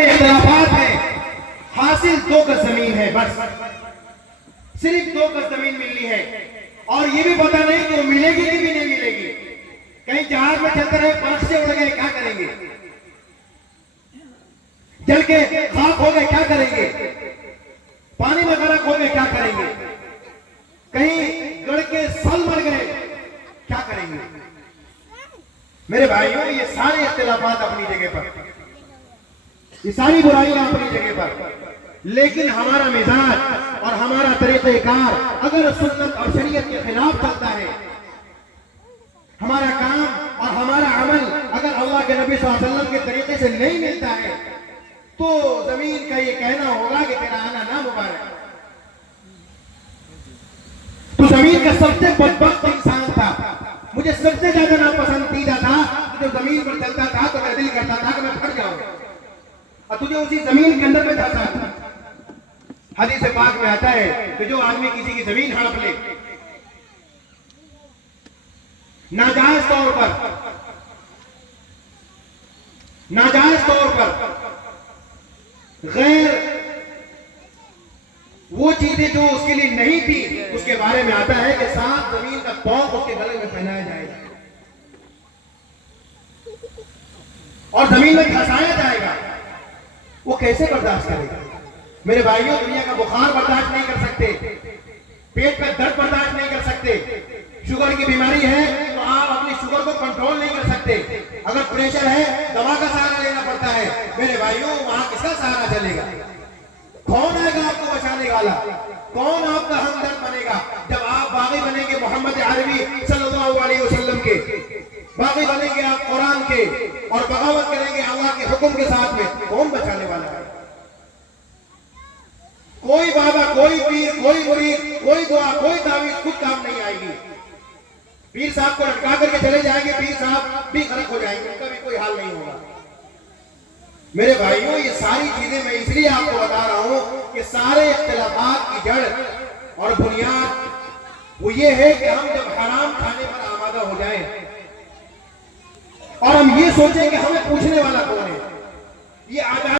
इख्तिलाफात है, हासिल 2 गज जमीन है, बस सिर्फ 2 गज जमीन मिलनी है। और ये भी पता नहीं कि वो मिलेगी कि भी नहीं मिलेगी। कहीं जहाज में चलते रहे, पंख से उड़ गए, क्या करेंगे? जल के खाक हो गए, क्या करेंगे? पानी में गर्क हो गए, क्या करेंगे? कहीं गड़ के साल मर गए, क्या करेंगे? मेरे भाइयों, ये सारे इख्तिलाफात अपनी जगह पर, ये सारी बुराइयां अपनी जगह पर, लेकिन हमारा मिजाज और हमारा तरीक़ेकार अगर सुन्नत और शरीयत के खिलाफ चलता है, हमारा काम और हमारा अमल अगर अल्लाह के नबी सल्लल्लाहु अलैहि वसल्लम के तरीके से नहीं मिलता है, तो जमीन का ये कहना होगा कि तेरा आना ना मुबारक। तो जमीन का सबसे बदबख्त इंसान था, मुझे सबसे ज्यादा नापसंदीदा था। जो जमीन पर चलता था तो मेरा दिल करता था कि मैं फट जाऊं, और तुझे उसी जमीन के अंदर में धंसा था। हदीस पाक में आता है कि जो आदमी किसी की जमीन हड़प ले नाजायज तौर पर, गैर वो चीजें जो उसके लिए नहीं थी, उसके बारे में आता है कि 7 जमीन का तौक उसके गले में पहनाया जाएगा और जमीन में धंसाया जाएगा। वो कैसे बर्दाश्त करेगा? मेरे भाइयों, दुनिया का बुखार बर्दाश्त नहीं कर सकते, पेट का दर्द बर्दाश्त नहीं कर सकते, शुगर की बीमारी है तो आप अपनी शुगर को कंट्रोल नहीं कर सकते, अगर प्रेशर है दवा का सहारा लेना पड़ता है। मेरे भाइयों, वहां किसका सहारा चलेगा? कौन आएगा आपको बचाने वाला? कौन आपका हमदर्द बनेगा? जब आप बागी बनेंगे मोहम्मद अरबी सल्लल्लाहु अलैहि वसल्लम के, बागी बनेंगे आप कुरान के और बगावत करेंगे अल्लाह के हुक्म के साथ में, कौन बचाने वाला है? कोई बाबा, कोई पीर, कोई मुरीद, कोई दुआ, कोई तावीज खुद काम नहीं आएगी। पीर साहब को लटका करके चले जाएंगे, पीर साहब भी गलत हो जाएंगे, उनका भी कोई हाल नहीं होगा। मेरे भाइयों, ये सारी चीजें मैं इसलिए आपको बता रहा हूं कि सारे इख्तिलाफात की जड़ और बुनियाद वो ये है कि हम जब हराम खाने पर आमादा हो जाएं और हम ये सोचें कि हमें पूछने वाला कौन है, ये आजाद